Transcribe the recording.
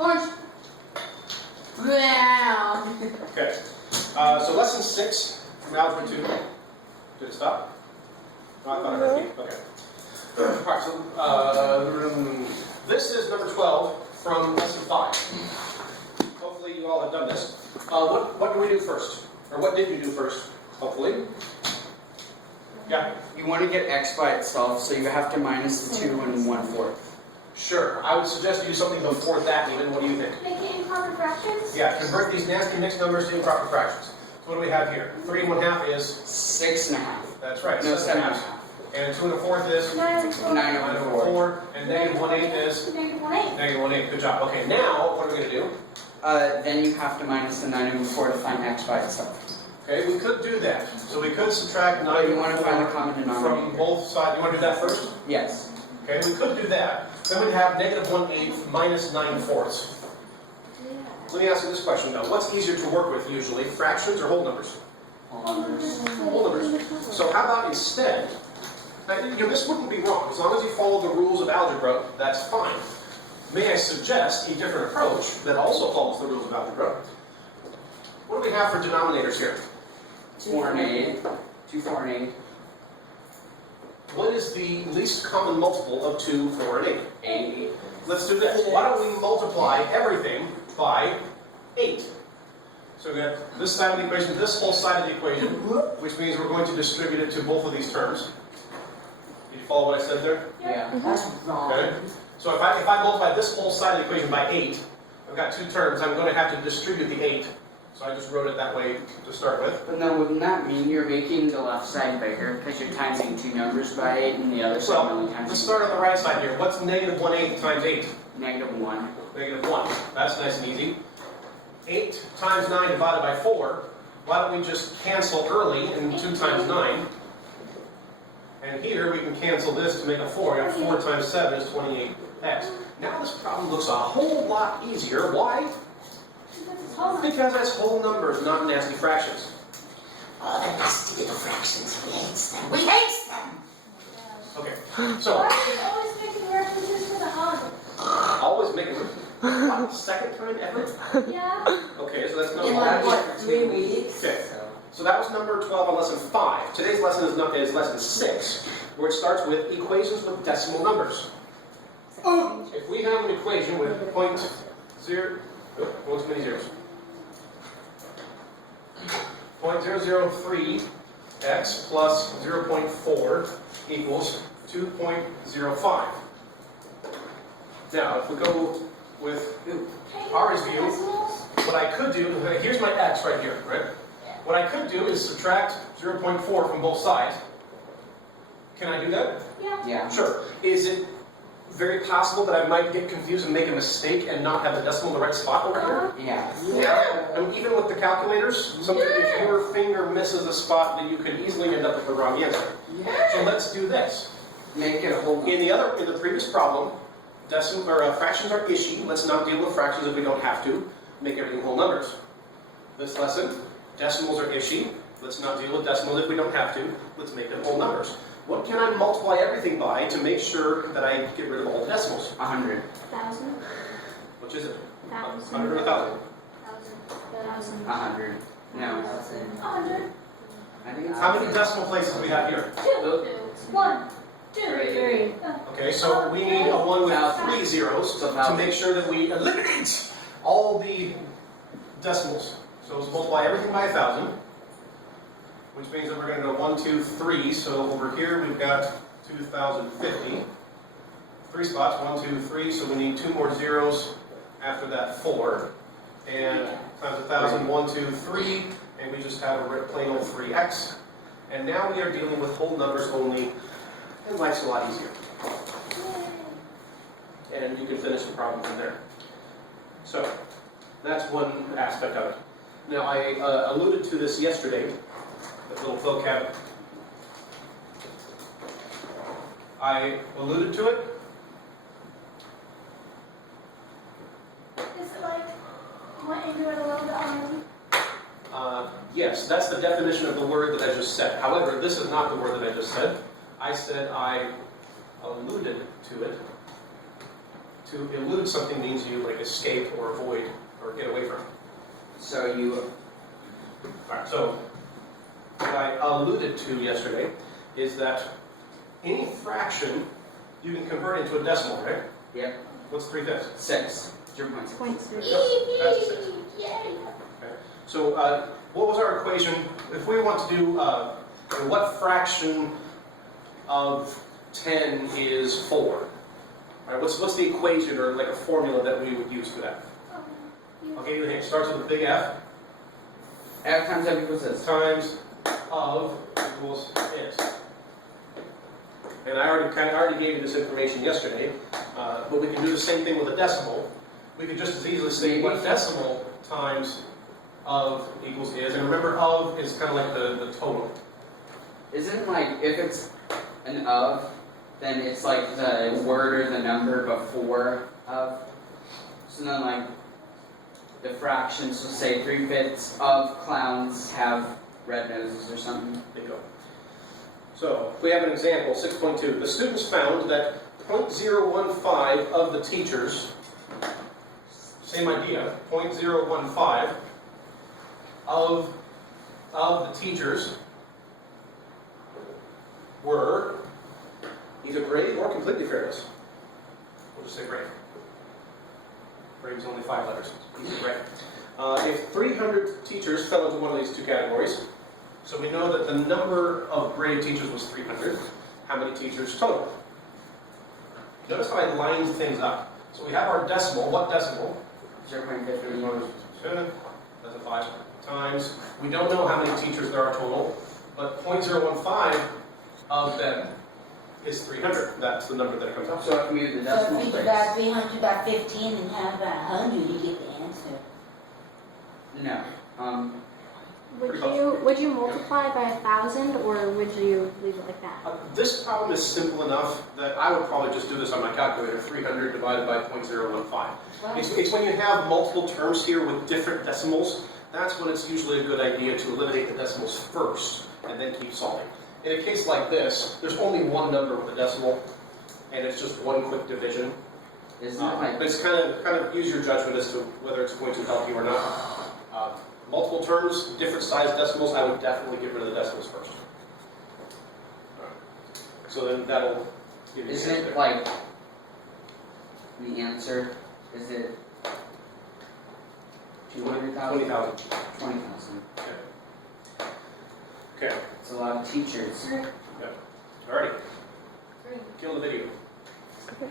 Orange. Okay. So lesson 6 from Algebra 2. Did it stop? Oh, I thought I heard it. Okay. Alright, so this is number 12 from lesson 5. Hopefully you all have done this. What do we do first? Or what did you do first? Hopefully. Yeah? You want to get x by itself, so you have to minus the 2 and 1/4. Sure. I would suggest you do something before that even. What do you think? Make it improper fractions? Yeah, convert these nasty mixed numbers to improper fractions. So what do we have here? 3 1/2 is? 6 1/2. That's right. No, 7 7 1/2. And 2 1/4 is? 9 9 over 4. 4. And negative 1/8 is? Negative 1/8. Negative 1/8. Good job. Okay, now what are we going to do? Then you have to minus the 9 over 4 to find x by itself. Okay, we could do that. So we could subtract 9 But you want to find the over common from denominator. both sides. You want to do that first? Yes. Okay, we could do that. Then we'd have negative 1/8 minus 9/4. Let me ask you this question though. What's easier to work with usually? Fractions or whole numbers? Whole numbers. So how about instead, now, this wouldn't be wrong. As long as you follow the rules of algebra, that's fine. May I suggest a different approach that also follows the rules of algebra? What do we have for denominators here? 4 and 8. 2, 4, and 8. What is the least common multiple of 2, 4, and 8? 8. Let's do this. Why don't we multiply everything by 8? So we got this side of the equation, this whole side of the equation, which means we're going to distribute it to both of these terms. Did you follow what I said there? Yeah. That's Okay. So if I multiply this whole side of the equation by 8, I've got 2 terms, I'm going to have to distribute the 8. So I just wrote it that way to start with. But then wouldn't that mean you're making the left side bigger because you're timesing 2 numbers by 8 and the other side only Well, timesing? let's start on the right side here. What's negative 1/8 times 8? Negative 1. Negative 1. That's nice and easy. 8 times 9 divided by 4. Why don't we just cancel early and 2 times 9? And here we can cancel this to make a 4. We got 4 times 7 is 28x. Now this problem looks a whole lot easier. Why? Because it's whole numbers, not nasty fractions. Oh, the nasty little fractions. We hate them. We hate them! Okay, so Why are you always making references to the hug? always make it what, second time ever? Yeah? Okay, so that's In not like, what, 3 weeks? Okay, so that was number 12 on lesson 5. Today's lesson is lesson 6, where it starts with equations with decimal numbers. If we have an equation with one too many zeros. 0.003x plus 0.4 equals 2.05. Now, if we go with Ari's view, what I could do, here's my x right here, right? What I could do is subtract 0.4 from both sides. Can I do that? Yeah. Yeah. Sure. Is it very possible that I might get confused and make a mistake and not have the decimal in the right spot over here? Yeah. Yeah. I mean, even with the calculators, sometimes if your finger misses a spot, then you could easily end up with the wrong answer. So let's do this. Make it a whole number. In the previous problem, fractions are ishy. Let's not deal with fractions if we don't have to. Make everything whole numbers. This lesson, decimals are ishy. Let's not deal with decimals if we don't have to. Let's make them whole numbers. What can I multiply everything by to make sure that I get rid of all the decimals? 100. 1,000. Which is it? 1,000. 100 or 1,000? 1,000. 100. No. 100. I think it's How many decimal places do we have here? 2. 1. 2. 3. Okay, so we need a one with 3 zeros to make sure that we eliminate all the decimals. So let's multiply everything by 1,000, which means that we're going to go 1, 2, 3. So over here we've got 2,050. 3 spots, 1, 2, 3. So we need 2 more zeros after that 4. And times 1,000, 1, 2, 3. And we just have a plain old 3x. And now we are dealing with whole numbers only. And life's a lot easier. And you can finish the problem from there. So, that's one aspect of it. Now, I alluded to this yesterday, that little vocab. I alluded to it. Is it like, want to do it a little bit already? Yes, that's the definition of the word that I just said. However, this is not the word that I just said. I said I alluded to it. To elude something means you like escape avoid or get away from. So you, Alright, so what I alluded to yesterday is that any fraction you can convert into a decimal, right? yep, What's 3/5? 6, 0.6. Point six. That's 6. Yay. So what was our equation? If we want to do what fraction of 10 is 4? All right, what's the equation or like a formula that we would use for that? I'll give you the hint. It starts with a big F F times W equals this. times of equals is. And I already gave you this information yesterday, but we can do the same thing with a decimal. We could just as easily say what decimal times of equals is, and remember of is kind of like the total. Isn't like, if it's an of, then it's like the word or the number before of. So then like, the fractions will say 3/5 of clowns have red noses or something. There you go. So, we have an example, 6.2. The students found that 0.015 of the teachers, same idea, 0.015 of the teachers were either brave or completely fearless. We'll just say brave. Brave is only 5 letters. Easy, brave. If 300 teachers fell into one of these two categories, so we know that the number of brave teachers was 300. How many teachers total? Notice how I lined things up. So we have our decimal. What decimal? 0.50. That's a 5 times. We don't know how many teachers there are total, but 0.015 of them is 300. That's the number that it comes out. So if we use the So decimal if we place. divide 300 by 15 and have 100, you get the answer. No. Would you multiply by 1,000 or would you leave it like that? This problem is simple enough that I would probably just do this on my calculator. 300 divided by 0.015. Well, It's when you have multiple terms here with different decimals, that's when it's usually a good idea to eliminate the decimals first and then keep solving. In a case like this, there's only one number with a decimal, and it's just one quick division. Isn't it like, But it's kind of use your judgment as to whether it's going to help you or not. Multiple terms, different size decimals, I would definitely get rid of the decimals first. So then that'll give you the isn't answer it there. like, the answer, is it 200,000? 20,000. 20,000. Okay. It's a lot of teachers. Alrighty. Kill the video. Okay.